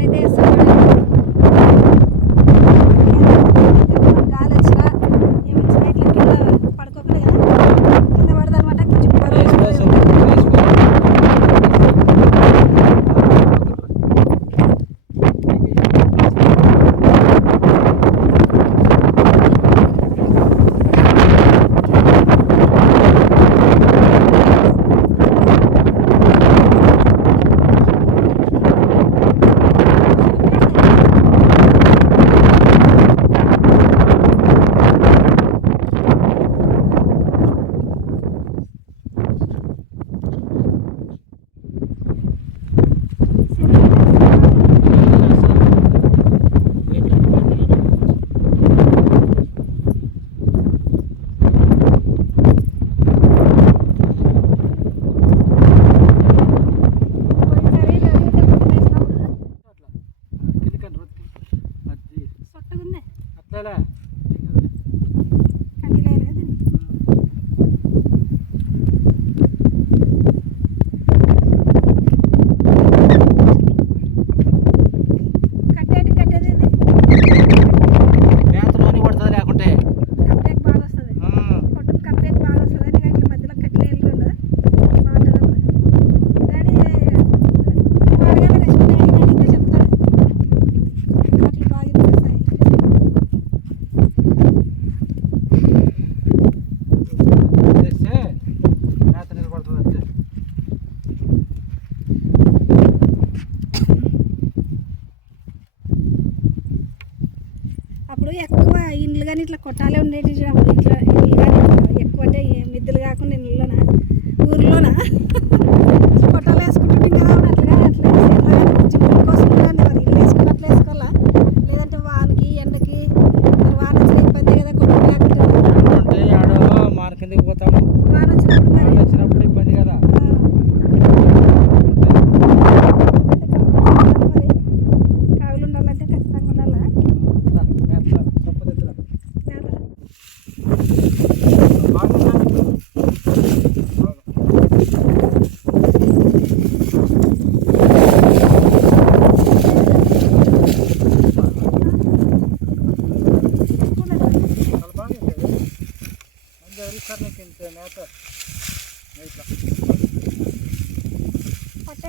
na ideia అప్పుడు ఎక్కువ ఇండ్లు కానీ ఇట్లా కొట్టాలే ఉండేది అప్పుడు. ఇట్లా ఇల్లు కానీ ఎక్కువ అంటే మిద్దెలు కాకుండా ఇండ్లలోనా ఊర్లోనా? కొట్టాలు ఇంకా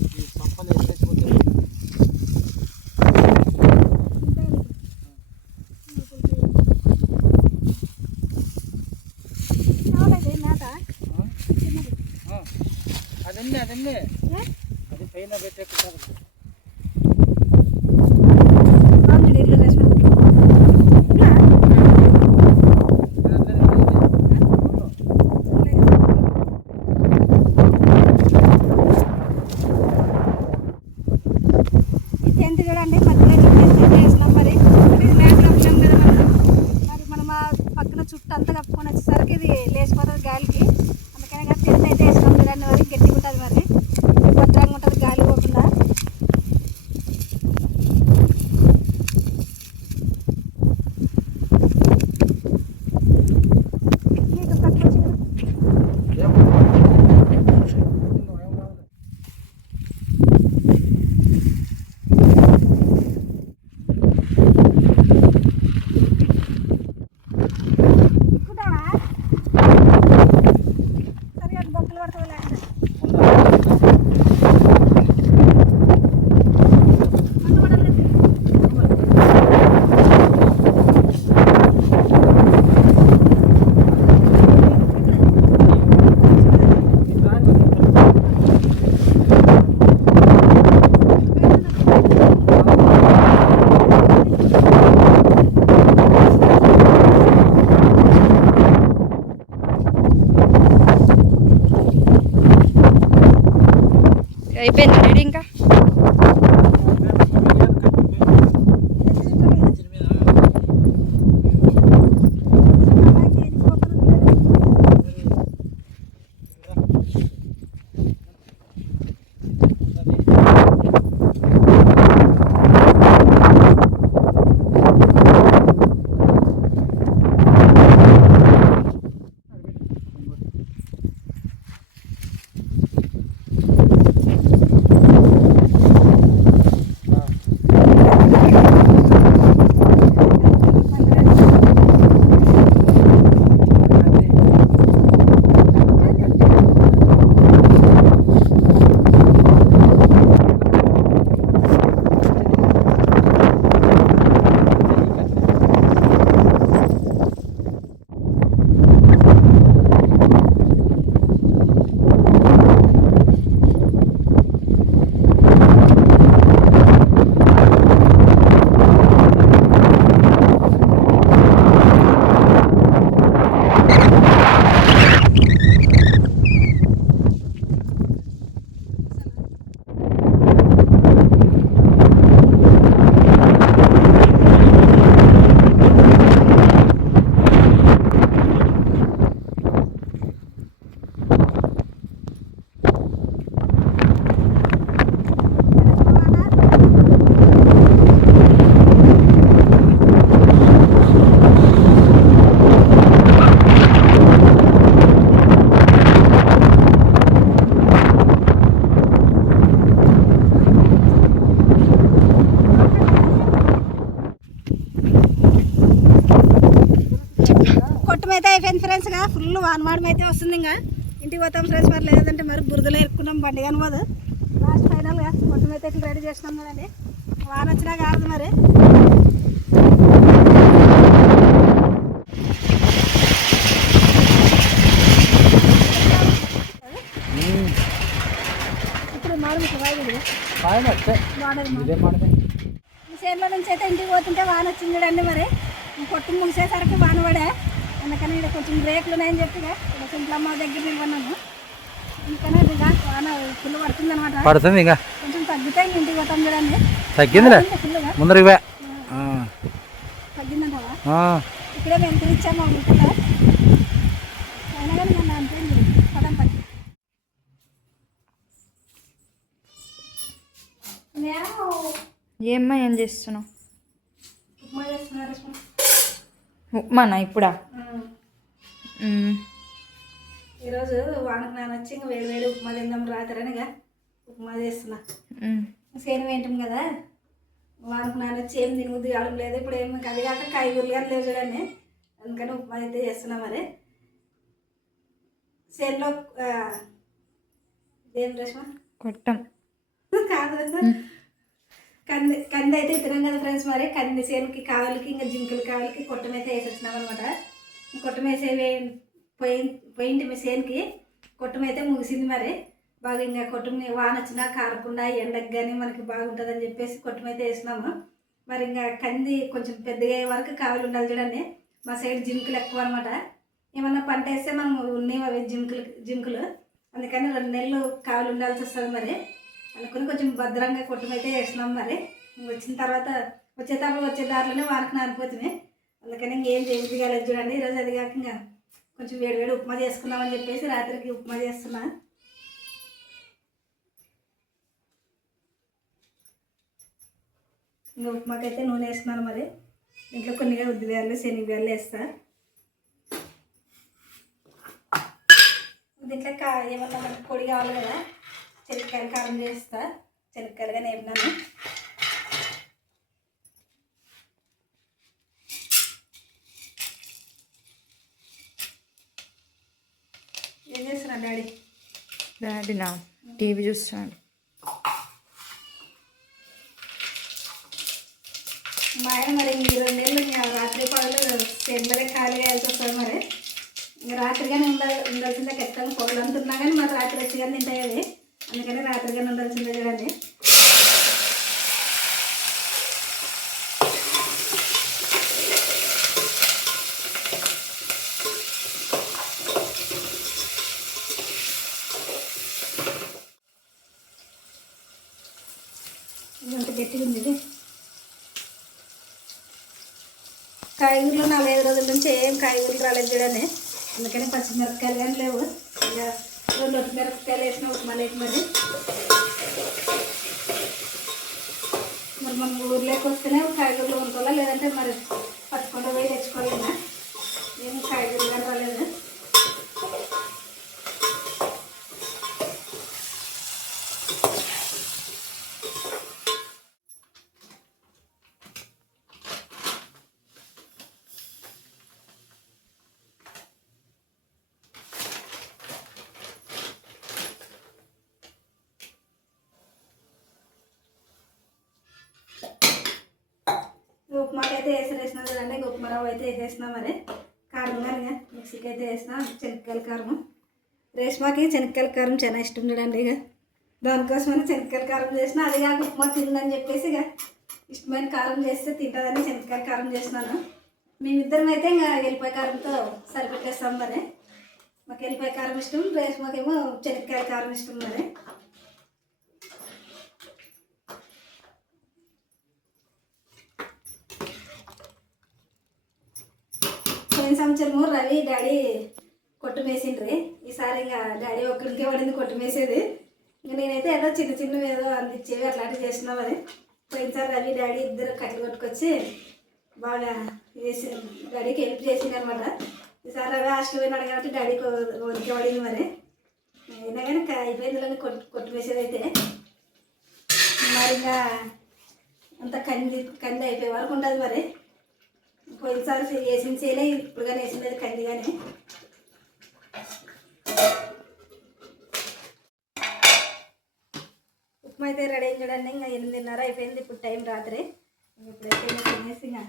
Bir sampa lezzetli. అయిపోయింది. రెడీ ఇంకా? వానమాడం అయితే వస్తుంది ఇంకా. ఇంటికి పోతాం ఫ్రెండ్స్ మరి లేదంటే మరి బురదలో ఎరుక్కున్నాం బండి కానీ పోదు. లాస్ట్ ఫైనల్గా మొత్తం అయితే ఇట్లా రెడీ చేసినాం కదండి. వాన వచ్చినా కాదు మరి. ఇప్పుడు మాడు వాడదు చేనులో నుంచి అయితే ఇంటికి పోతుంటే వాన వచ్చింది చూడండి మరి. కొట్టు ముగిసేసరికి వాన పడే. అందుకని ఇక్కడ కొంచెం బ్రేక్లు ఉన్నాయని చెప్పి ఇక ఇక్కడ సింట్లమ్మ దగ్గర నిలబడినాను. అందుకని ఇది ఇక వాన ఫుల్ పడుతుంది అనమాట పడుతుంది ఇంకా. కొంచెం తగ్గితే ఇంక ఇంటికి పోతాం చూడండి. తగ్గిందిలే ఫుల్గా ముందర ఇవే. ఆ. తగ్గిందంటావా? ఆ. ఇక్కడే మేము తీర్చాము అనుకుంటా అయినా కానీ మొన్న అంతేంది పదం తగ్గి ఏమ్మా ఏం చేస్తున్నావు? ఉప్మానా ఇప్పుడా. ఈరోజు వానకు నాన్న వచ్చి ఇంకా వేడి వేడి ఉప్మా తిందాం రాత్రనిగా ఉప్మా చేస్తున్నా. సేను వేయటం కదా? వానకు నాన్న వచ్చి ఏం తినబుద్ధి కావడం లేదు. ఇప్పుడు ఏమి అది కాక కాయగూరలు కానీ లేవు చూడండి. అందుకని ఉప్మా అయితే చేస్తున్నా మరి. సేనులో ఏం రేష్మా? కొట్టం. కాదు కంది కంది అయితే తినం కదా ఫ్రెండ్స్ మరి. కంది సేనుకి కావాలకి ఇంకా జింకలు కావాలకి కొట్టం అయితే అనమాట కొట్టం వేసే పోయి పోయింటి మీ సేనుకి. కొట్టం అయితే ముగిసింది మరి. బాగా ఇంకా కొట్టం వాన వచ్చినా కారకుండా ఎండకు కానీ మనకి బాగుంటుందని చెప్పేసి కొట్టం అయితే వేసినాము. మరి ఇంకా కంది కొంచెం పెద్దగా అయ్యే వరకు కావాలి ఉండాలి చూడండి. మా సైడ్ జింకులు ఎక్కువ అనమాట ఏమన్నా పంట వేస్తే మనం ఉన్నాయి అవి జింకులు జింకులు. అందుకని రెండు నెలలు కావాలి ఉండాల్సి వస్తుంది మరి. అనుకుని కొంచెం భద్రంగా కుటుంబైతే వేసినాం మరి. వచ్చిన తర్వాత వచ్చేటప్పుడు వచ్చే దారిలోనే వానకు నానిపోతుంది అందుకని ఇంకేం చేయబుద్ధి కాలేదు చూడండి. ఈరోజు అది కాక ఇంకా కొంచెం వేడి వేడి ఉప్మా చేసుకుందామని చెప్పేసి రాత్రికి ఉప్మా చేస్తున్నా. ఇంకా ఉప్మాకైతే నూనె వేస్తున్నాను మరి. ఇంట్లో కొన్నిగా ఉద్ది వేయాలి శనగ వేస్తా. దీంట్లో కా ఏమన్నా మనకి పొడి కావాలి కదా. శనక్కాయలు కారం చేస్తా. శనక్కాయలుగా నేపినాను. ఏం చేస్తున్నా డాడీ? డాడీ నా టీవీ చూస్తున్నాడు. మా ఆయన మరి ఈ రెండు నెలలు రాత్రి పగలు చేతులనే ఖాళీగా వెళ్తే వస్తుంది మరి. రాత్రిగానే ఉండాలి ఉండాల్సిందే ఖచ్చితంగా పొగలు అంటున్నా కానీ మరి రాత్రి వచ్చి కానీ తింటాయి అందుకని రాత్రిగానే ఉండాల్సిందే చూడండి ఇంత గట్టిగా ఉంది ఇది. కాయగూరలు నాలుగైదు రోజుల నుంచి ఏం కాయగూరలు రాలేదు చూడండి. అందుకని పచ్చిమిరపకాయలు కానీ లేవు. ఇక రెండు మిరపకాయలు వేసిన ఉప్మా లేక మరి మరి మనం ఊర్లోకి వస్తేనే కాయగూరలు కొనుక్కోవాలా? లేదంటే మరి పట్టుకుంటూ పోయి తెచ్చుకోవాలన్నా ఏం కాయగూరలు కానీ ఉప్మాకి అయితే వేసేసిన చూడండి అయితే వేసేసిన మరి. కారం కానీ ఇక మిక్సీకి అయితే వేసిన చెనక్కాయల కారం రేష్మాకి శనక్కాయల కారం చాలా ఇష్టం చూడండి ఇక. దానికోసమని చెనక్కాయల కారం చేసిన అది కాక ఉప్మా తిందని చెప్పేసి ఇక ఇష్టమైన కారం చేస్తే తింటుందని శనక్కాయల కారం చేసినాను. మేమిద్దరం అయితే ఇంకా ఎల్లిపాయ కారంతో సరిపెట్టేస్తాం మరి. మాకు ఎల్లిపాయ కారం ఇష్టం రేష్మాకేమో శనక్కాయల కారం ఇష్టం మరి. సంవత్సరము రవి డాడీ కొట్టు ఈసారి ఇంకా డాడీ ఒక్కరికే పడింది కొట్టుమేసేది ఇంకా నేనైతే ఏదో చిన్న చిన్నవి ఏదో అందించేవి అట్లాంటివి చేసినాం అని. పోయినసారి రవి డాడీ ఇద్దరు కట్టెలు కొట్టుకొచ్చి బాగా చేసి డాడీకి హెల్ప్ చేసింది అనమాట ఈసారి రవి హాస్టల్ పోయినాడు కాబట్టి డాడీకి ఒరికే పడింది మరి. అయినా కానీ క- అయిపోయింది కొట్టు కొట్టు వేసేది అయితే మరి ఇంకా అంత కంది కంది అయిపోయే వరకు ఉంటుంది మరి. కొన్నిసార్లు వేసిన చేయలే ఇప్పుడు కానీ వేసినది కంది కానీ ఉప్మా అయితే రెడీ అయింది చూడండి ఇంకా ఎనిమిదిన్నర అయిపోయింది ఇప్పుడు టైం రాత్రి. ఇప్పుడైతే తినేసి ఇంకా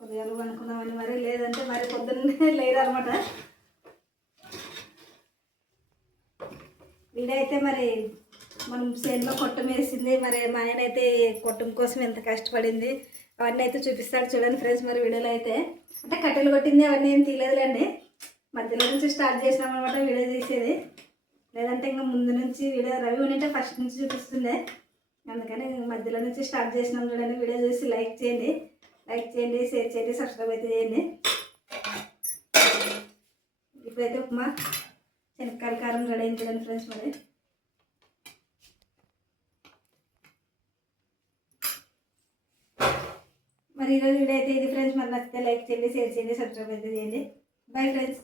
కొద్దిగా అనుకుందామని మరి లేదంటే మరి పొద్దున్నే లేదనమాట అనమాట వీడైతే మరి మనం సేన్లో కొట్టం వేసింది మరి మా ఆయన అయితే కొట్టం కోసం ఎంత కష్టపడింది. అవన్నీ అయితే చూపిస్తాడు చూడండి ఫ్రెండ్స్ మరి వీడియోలో అయితే. అంటే కట్టెలు కొట్టింది అవన్నీ ఏం తీయలేదులేండి. మధ్యలో నుంచి స్టార్ట్ చేసినాం అనమాట వీడియో తీసేది. లేదంటే ఇంకా ముందు నుంచి వీడియో రవి ఉంటే ఫస్ట్ నుంచి చూపిస్తుండే. అందుకని మధ్యలో నుంచి స్టార్ట్ చేసినాం చూడండి వీడియో చూసి లైక్ చేయండి. లైక్ చేయండి షేర్ చేయండి సబ్స్క్రైబ్ అయితే చేయండి. ఇప్పుడైతే ఉప్మా శనక్కాయల కారం రెడీ అయింది చూడండి ఫ్రెండ్స్ మరి. మరి ఈరోజు వీడియో అయితే ఇది ఫ్రెండ్స్ మరి నచ్చితే లైక్ చేయండి షేర్ చేయండి సబ్స్క్రైబ్ అయితే చేయండి. Bye friends